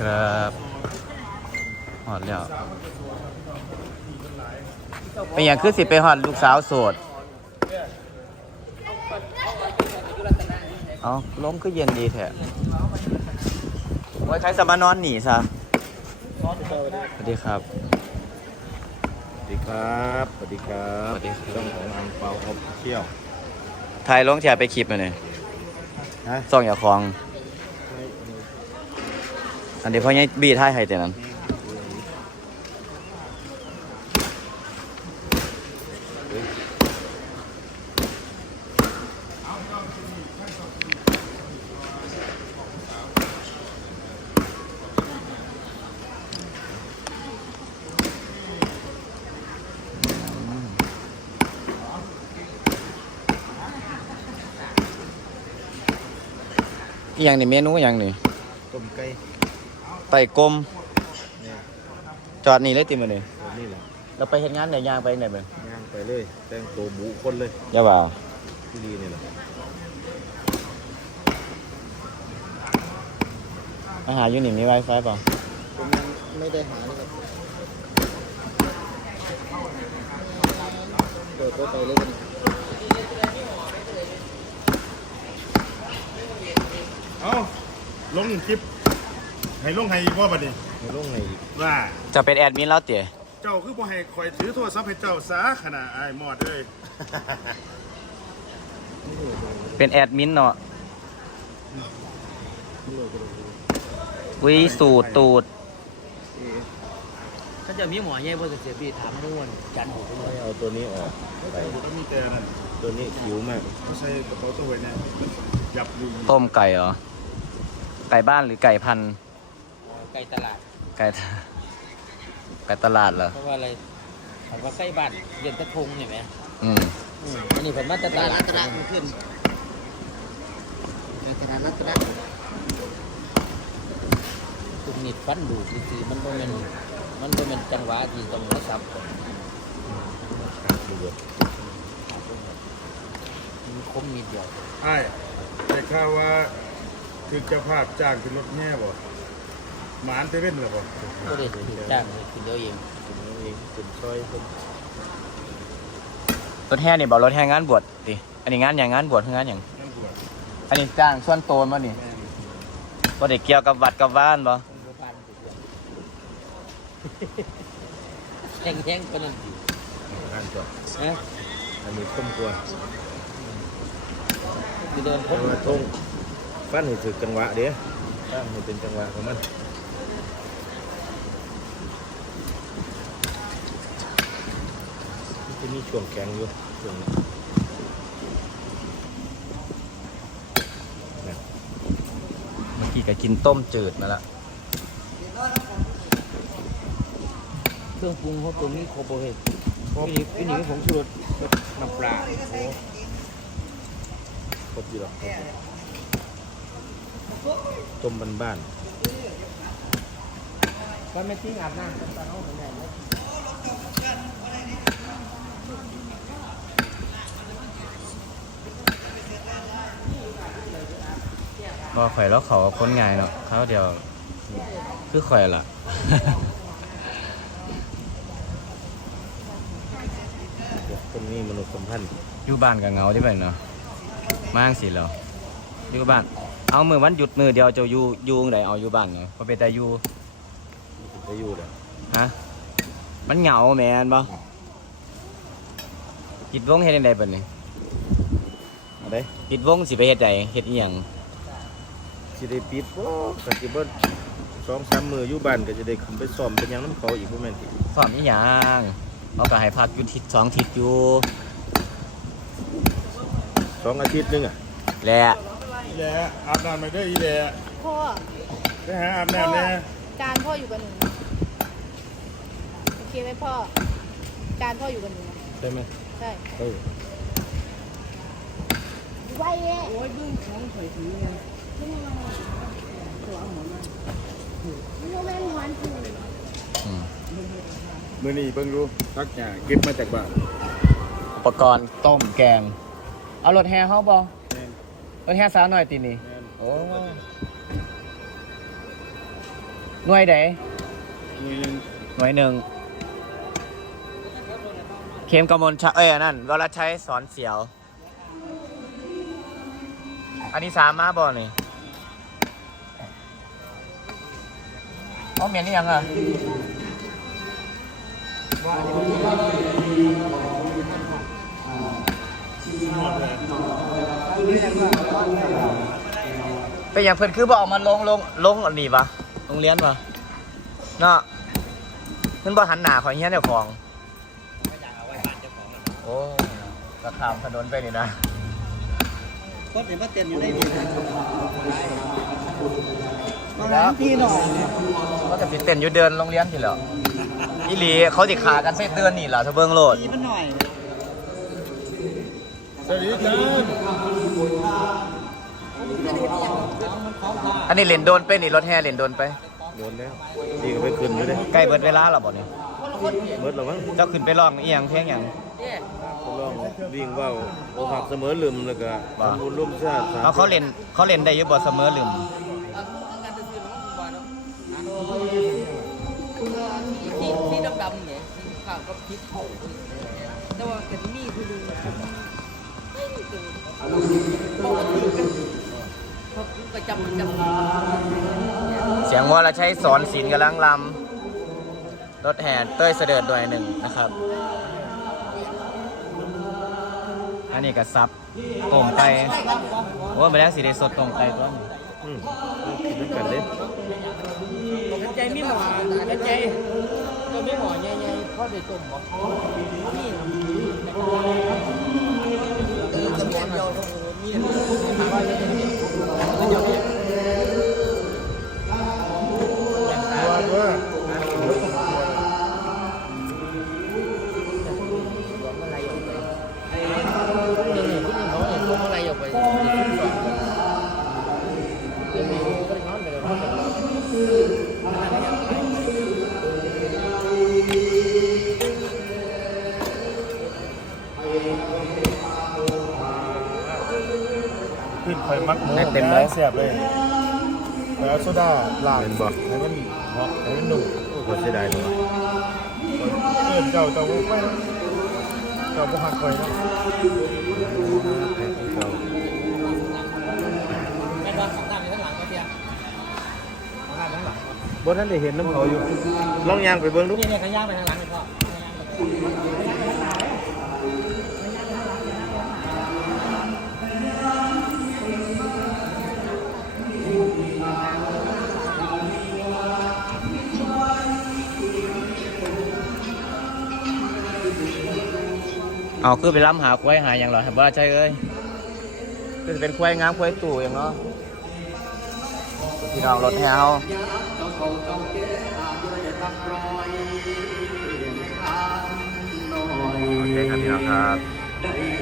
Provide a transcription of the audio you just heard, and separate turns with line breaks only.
ครับหอดแล้วเป็นอย่างคือสิไปหอดลูกสาวโสด เอาล้มก็เย็นดีแท้ไว้ใครสมานอนหนีซะ สวัสดีครับ
สวัสดีครับ สวัสดีครับ
สวัสดีครับ
เรื่องของอังเปาออฟเที่ยว
ถ่ายลงแชร์ไปคลิปมาเลย
ฮะ
ซ่องอย่าคลอง อันเดี๋ยวพ่อยังบีถ่ายให้แต่นั้นอย่างนี่เมนูอย่างนี่
ต้มไก่
ไต่กลม
เนี่ย
จอดนี่เลยติมาเลย
ตัวนี้แหละ
เราไปเห็นงานไหนยางไปไหนเบิ่ง
ย่างไปเลย แต่งตัวบุคนเลย
อย่าว่า
ที่ดีนี่แหละ
อาหารอยู่นี่มี Wi-Fi เปล่า
ผมยังไม่ได้หาเลยครับเปิดตัวไปเลยกัน
เอ้าลงคลิป ให้ลงให้อีกว่าบัดนี้
ในโลกไหนอีก
ว่า
จะเป็นแอดมินแล้วเตี๋ย
เจ้าคือบ่ให้คอยถือโทรศัพท์ให้เจ้าซะขนาดไอ้ายมอดเอ้ย
เป็นแอดมินเนาะวิสูตรตูด
ถ้าจะมีหมอใหญ่บนเสียบีถามม่วนจันทร์หูไปเล
ไม่
ย
เอาตัวนี้ออกไป
ก็มีแต่นั่น
ตัวนี้คิ้วมาก
เขาใส่กระเป๋าตัวไว้เนี่ยยับอยู่
ต้มไก่เหรอ ไก่บ้านหรือไก่พันธุ์
ไก่ตลาด
ไก่ไก่ตลาดเหรอ
เพราะว่าอะไรถามว่าใกล้บ้านเรียนตะทงเห็นไหม
อืม
อืมอันนี้ผมมาตลาดรัตนะมันขึ้นตลาดรัตนะตุกนิดฟันดูคือมันบ่แม่นมันบ่แม่นจังหวะที่ต้องมาสับ
ดูเดือด
มันคมนิดเดียว
ไอ้ายแต่ข่าวว่าถึงเจ้าภาพจ้างขึ้นรถแม่บ่ หมานเทเว่นเหรอบ่
ก็ได้ถูกจ้างให้คุณเดียวเอง
ตัวนี้เองเป็นซอยเป็น
รถแห่นี่บอกรถแห่งานบวชดิอันนี้งานอย่างงานบวชคืองานอย่าง
นั่นบวช
อันนี้จ้างส่วนโตนมานี่บ่ได้เกี่ยวกับวัดกับบ้านบ่
ผมบ่ปานถูกเรื่องแห้งๆคนนั้น
งานตัว
นะ
อันนี้ต้มกลัว
คือเดิน
เพ
พ้น
ราะว่าต้งฟันให้ถือจังหวะเด้ฟันให้เป็นจังหวะของมัน ช่วงแข็งอยู่ช่วงนี้
เมื่อกี้ก็กินต้มจืดมาละ
เครื่องปรุงเขาตัวนี้โคโบเฮดพี่นี่พี่นี่ผมชูรสน้ำปลา
ครบอยู่หรอกต้มบ้าน
ก็ไม่ทิ้งอาบน้ำกันตอนน้องผมได้เลย
ก็ข่อยแล้วเขาคนง่ายเนาะเขาเดียวคือข่อยล่ะ
ๆคนนี้มนุษย์สัมพันธ์
อยู่บ้านกับเหงาที่ไปเนาะมางสิแล้วอยู่บ้าน เอามือวันหยุดมือเดียวเจะอยู่อยู่ไหนเอาอยู่บ้านเนาะพอไปแต่อยู่
จะอยู่เลย
ฮะมันเหงาแมนบ่กิดวงเฮ็ดจังไดบัดนี้
อะไร
กิดวงสิไปเฮ็ดใดเฮ็ดอีหยัง
สิได้ปิดบ่ก็สิบ่สองสามมืออยู่บ้านก็จะได้ขึ้นไปซ่อมเป็นหยังน้ำเขาอีกบ่แม่นติ
สอนอีหยังเขาก็ให้พักอยู่ทิศสองทิศอยู่
สองอาทิตย์หนึงอะ
แหละ
อีแหละอาบน้ำไปเด้ออีแหละ
พ่อ
ไปหาอาบน้ำแน่
การพ่ออยู่กับหนูนะโอเคไหมพ่อการพ่ออยู่กับหนูนะ
ใช่ไหม
ใช่
เออ
ไว้แย่โอ้ยบึ้งของเฉยถือไงไม่รู้แม่นหวานผู
อืม
มื้อนี้เบิ่งดูทักหญ้าเก็บมาจากบ้าน
อุปกรณ์ต้มแกง เอารถแห่เฮาบ่
แม่น
รถแห่สาวหน่อยตินี่
แม่น
โอ้หน่วยใด
มีหนึ่ง
หน่วยหนึ่งเข้มกมลชะเอ้ยอันนั่นวรชัยสอนเสียว อันนี้สามมาบ่นี่ อ๋อเมียนี่ยังอะเป็นอย่างเพิ่นคือบอกมาลงลงลงอันนี้ปะโรงเรียนปะเนาะเพิ่นบ่หันหน้าขอยเฮียนเจ้าของโอ้ก็ข้าถนนไปนี่นะ
ก็เห็นว่าเต้นอยู่ในดี แล้วพี่หน่อย
ก็จะสิเต้นอยู่เดินโรงเรียนทีแหล้วอีหลีเขาสิขากันเส้นเดือนนี่ล่ะถ้าเบิ่งโลด
พี่มันหน่อย
สวัสดีจ้า
อันนี้เล่นโดนไปนี่รถแห่เล่นโดนไป
โดนแล้วดีก็ไปขึ้นอยู่เด้
ใกล้เบิดเวลาแล้วบ่นี่
เบิดแล้วมั้ง
เจ้าขึ้นไปร้องอีหยังเพลงหยัง
ทดลองวิ่งว่าวโอหักเสมอลืมแล้วก็
บ่
ทำบุญร่วมชาติสม
เอาเขาเล่นเขาเล่นได้อยู่บ่เสมอลืม
ที่ที่ดำๆเนี่ยสีขาวก็พริกเผาแต่ว่ากันมีคือดูไม่ดูปกติกันพอประจำประจำ
เสียงวรชัยสอนศิลป์กำลังลำรถแห่เต้ยเสด็จด้วยหนึ่งนะครับ อันนี้ก็ซับตรงไก่โอ้ยไปแล้วสีได้สดตรงไก่ตัวนี้
อืมกินด้วยกันเด้
ใจไม่หมอใจก็ ไม่หมอใหญ่ๆพ่อได้ต้มบ่นี่เออจะมีอันเดียวมีอันเดียว
ตัวด้วย
นี่
ขึ้นไข่มักหมู
ให้เต็มเลย
แซ่บเลยไปเอาโซดาลาด
เป็นบ่
ให้มันเหาะให้มันนุ่ม
โอ้ก็เสียดายเลยว่ะ
เอิ้นเจ้าเจ้าบ่ไปเจ้าบ่หักไปนะ
แม่บ้านสองด้านอยู่ข้างหลังก็เดียวสองด้านข้างหลัง
บ่ทันได้เห็นน้ำเขาอยู่ลองย่างไปเบิ่งดู
นี่เนี่ยขย่างไปทางหลังเลยพ่อ
เอาคือไปล้ำหาควายหาอย่างเหรอเห็นบ่ใช่เอ้ยคือสิเป็นควายงามควายตู่อย่างเนาะพี่น้องรถแห่เฮาโอเคครับพี่น้องครับ